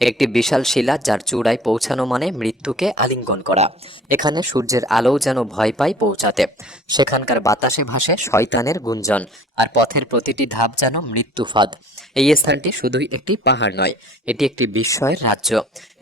একটি বিশাল শিলা যার চূড়ায় পৌঁছানো মানে মৃত্যুকে আলিঙ্গন করা। এখানে সূর্যের আলোও যেন ভয় পায় পৌঁছাতে। সেখানকার বাতাসে ভাসে শয়তানের গুঞ্জন, আর পথের প্রতিটি ধাপ যেন মৃত্যু ফাঁদ। এই স্থানটি শুধুই একটি পাহাড় নয়, এটি একটি বিস্ময়ের রাজ্য।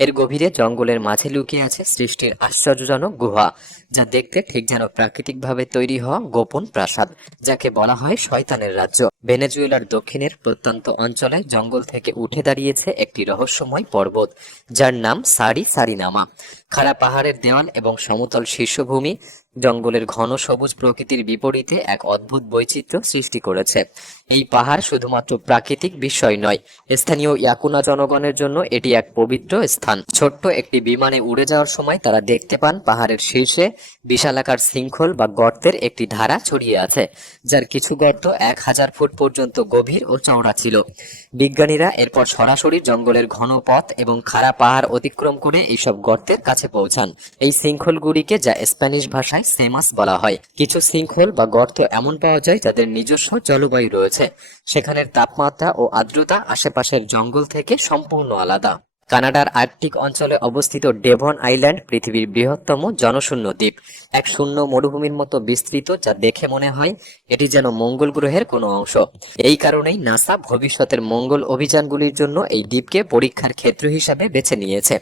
এর গভীরে জঙ্গলের মাঝে লুকিয়ে আছে সৃষ্টির আশ্চর্যজনক গুহা, যা দেখতে ঠিক যেন প্রাকৃতিকভাবে তৈরি হওয়া গোপন প্রাসাদ, যাকে বলা হয় শয়তানের রাজ্য। ভেনেজুয়েলার দক্ষিণের প্রত্যন্ত অঞ্চলে জঙ্গল থেকে উঠে দাঁড়িয়েছে একটি রহস্যময় পর্বত যার নাম সারি সারিনামা। খাড়া পাহাড়ের দেওয়াল এবং সমতল শীর্ষভূমি জঙ্গলের ঘন সবুজ প্রকৃতির বিপরীতে এক অদ্ভুত বৈচিত্র্য সৃষ্টি করেছে। এই পাহাড় শুধুমাত্র প্রাকৃতিক বিষয় নয়, স্থানীয় ইয়াকুনা জনগণের জন্য এটি এক পবিত্র স্থান। ছোট্ট একটি বিমানে উড়ে যাওয়ার সময় তারা দেখতে পান পাহাড়ের শীর্ষে বিশালাকার শৃঙ্খল বা গর্তের একটি ধারা ছড়িয়ে আছে, যার কিছু গর্ত এক হাজার ফুট পর্যন্ত গভীর ও চওড়া ছিল। বিজ্ঞানীরা এরপর সরাসরি জঙ্গলের ঘন পথ এবং খাড়া পাহাড় অতিক্রম করে এইসব গর্তের কাছে পৌঁছান। এই শৃঙ্খলগুলিকে যা স্প্যানিশ ভাষায় সেমাস বলা হয়। কিছু শৃঙ্খল বা গর্ত এমন পাওয়া যায় যাদের নিজস্ব জলবায়ু রয়েছে। সেখানের তাপমাত্রা ও আর্দ্রতা আশেপাশের জঙ্গল থেকে সম্পূর্ণ আলাদা। কানাডার আর্কটিক অঞ্চলে অবস্থিত ডেভন আইল্যান্ড পৃথিবীর বৃহত্তম জনশূন্য দ্বীপ। এক শূন্য মরুভূমির মতো বিস্তৃত যা দেখে মনে হয় এটি যেন মঙ্গল গ্রহের কোনো অংশ। এই কারণেই নাসা ভবিষ্যতের মঙ্গল অভিযানগুলির জন্য এই দ্বীপকে পরীক্ষার ক্ষেত্র হিসাবে বেছে নিয়েছে।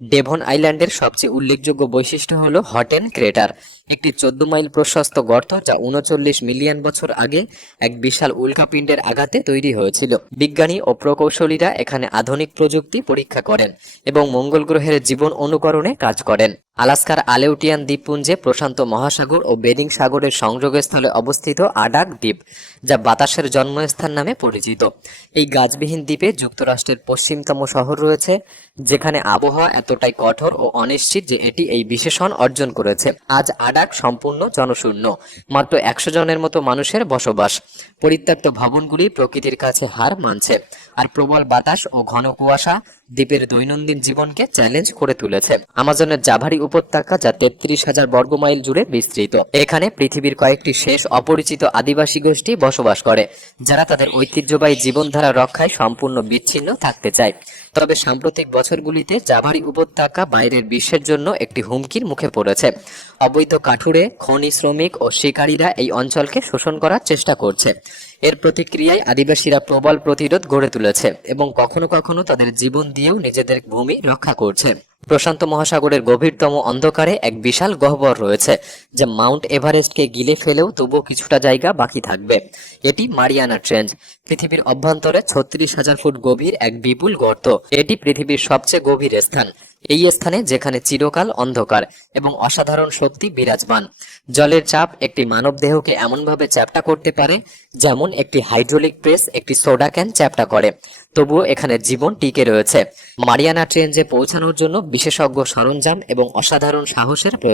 ডেভন আইল্যান্ডের সবচেয়ে উল্লেখযোগ্য বৈশিষ্ট্য হল হটেন ক্রেটার, একটি চোদ্দ মাইল প্রশস্ত গর্ত যা উনচল্লিশ মিলিয়ন বছর আগে এক বিশাল উল্কাপিণ্ডের আঘাতে তৈরি হয়েছিল। বিজ্ঞানী ও প্রকৌশলীরা এখানে আধুনিক প্রযুক্তি পরীক্ষা করেন এবং মঙ্গল গ্রহের জীবন অনুকরণে কাজ করেন। আলাস্কার আলেউটিয়ান দ্বীপপুঞ্জে প্রশান্ত মহাসাগর ও বেরিং সাগরের সংযোগস্থলে অবস্থিত আডাক দ্বীপ, যা বাতাসের জন্মস্থান নামে পরিচিত। এই গাছবিহীন দ্বীপে যুক্তরাষ্ট্রের পশ্চিমতম শহর রয়েছে, যেখানে আবহাওয়া এতটাই কঠোর ও অনিশ্চিত যে এটি এই বিশেষণ অর্জন করেছে। আজ আডাক সম্পূর্ণ জনশূন্য, মাত্র একশো জনের মতো মানুষের বসবাস। পরিত্যক্ত ভবনগুলি প্রকৃতির কাছে হার মানছে, আর প্রবল বাতাস ও ঘন কুয়াশা দ্বীপের দৈনন্দিন জীবনকে চ্যালেঞ্জ করে তুলেছে। আমাজনের জাভারি উপত্যকা যা তেত্রিশ হাজার বর্গমাইল জুড়ে বিস্তৃত। এখানে পৃথিবীর কয়েকটি শেষ অপরিচিত আদিবাসী গোষ্ঠী বসবাস করে, যারা তাদের ঐতিহ্যবাহী জীবনধারা রক্ষায় সম্পূর্ণ বিচ্ছিন্ন থাকতে চায়। তবে সাম্প্রতিক বছরগুলিতে জাভারি উপত্যকা বাইরের বিশ্বের জন্য একটি হুমকির মুখে পড়েছে। অবৈধ কাঠুরে, খনি শ্রমিক ও শিকারীরা এই অঞ্চলকে শোষণ করার চেষ্টা করছে। এর প্রতিক্রিয়ায় আদিবাসীরা প্রবল প্রতিরোধ গড়ে তুলেছে এবং কখনো কখনো তাদের জীবন দিয়েও নিজেদের ভূমি রক্ষা করছে। প্রশান্ত মহাসাগরের গভীরতম অন্ধকারে এক বিশাল গহ্বর রয়েছে, যা মাউন্ট এভারেস্টকে গিলে ফেলেও তবুও কিছুটা জায়গা বাকি থাকবে। এটি মারিয়ানা ট্রেঞ্চ, পৃথিবীর অভ্যন্তরে ছত্রিশ হাজার ফুট গভীর এক বিপুল গর্ত। এটি পৃথিবীর সবচেয়ে গভীর স্থান। এই স্থানে যেখানে চিরকাল অন্ধকার এবং অসাধারণ শক্তি বিরাজমান। জলের চাপ একটি মানব দেহকে এমনভাবে চ্যাপটা করতে পারে যেমন একটি হাইড্রোলিক প্রেস একটি সোডা ক্যান চ্যাপটা করে। তবুও এখানে জীবন টিকে রয়েছে। মারিয়ানা ট্রেঞ্জে পৌঁছানোর জন্য বিশেষজ্ঞ সরঞ্জাম এবং অসাধারণ সাহসের